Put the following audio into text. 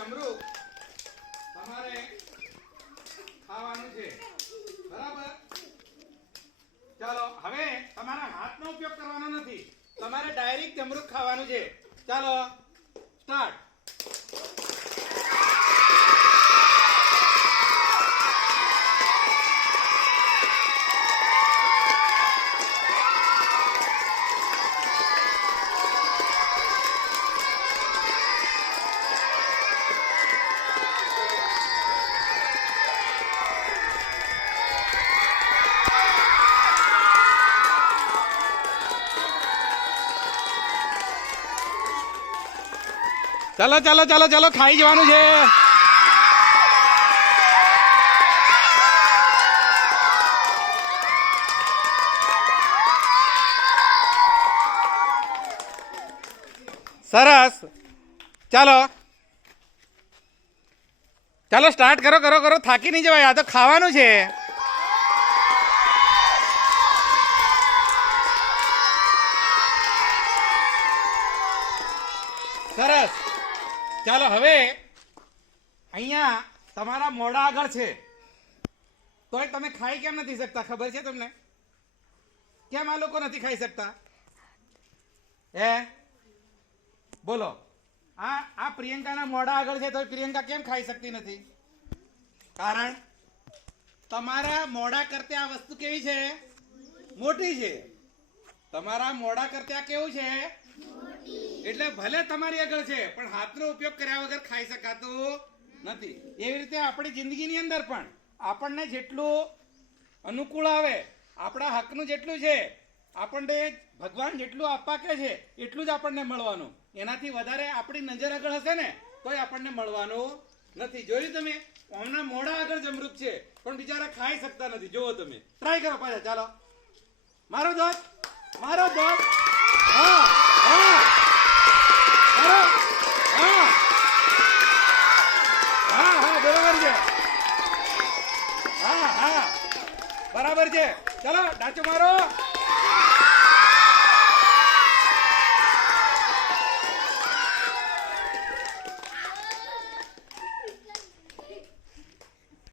જમરૂક તમારે ખાવાનું છે. બરાબર? ચાલો, હવે તમારા હાથનો ઉપયોગ કરવાનો નથી. તમારે ડાયરેક્ટ જમરૂક ખાવાનું છે. ચાલો સ્ટાર્ટ ચાલો ચાલો ચાલો ચાલો, ખાઈ જવાનું છે. સરસ. ચાલો. ચાલો સ્ટાર્ટ કરો કરો કરો. થાકી નહીં જવાય, આ તો ખાવાનું છે. સરસ. ચાલો હવે અહીંયા તમારા મોઢા આગળ છે. તોય તમે ખાઈ કેમ નથી શકતા? ખબર છે તમને? કેમ આ લોકો નથી ખાઈ શકતા? હે? બોલો. આ આ પ્રિયંકાના મોઢા આગળ છે તો પ્રિયંકા કેમ ખાઈ શકતી નથી? કારણ તમારા મોઢા કરતે આ વસ્તુ કેવી છે? મોટી છે. તમારા મોડા કરતા કેવું છે? એટલે ભલે તમારી આગળ છે, પણ હાથનો ઉપયોગ કર્યા વગર ખાઈ શકાતું નથી. એવી રીતે આપણી જિંદગીની અંદર પણ આપણને જેટલું અનુકૂળ આવે, આપણા હકનું જેટલું છે, આપણને ભગવાન જેટલું આપવા કે છે, એટલું જ આપણને મળવાનું. એનાથી વધારે આપણી નજર આગળ હશે ને, તોય આપણને મળવાનું નથી. જોયું તમે? હમણાં મોડા આગળ જમરૂપ છે, પણ બિચારા ખાઈ શકતા નથી. જોવો તમે. ટ્રાય કરો પાછા, ચાલો. મારો દોસ્ત મારો બોલ હા હા. મારો હા. હા હા, બરાબર છે. હા હા. બરાબર છે. ચલો, ડાચો મારો.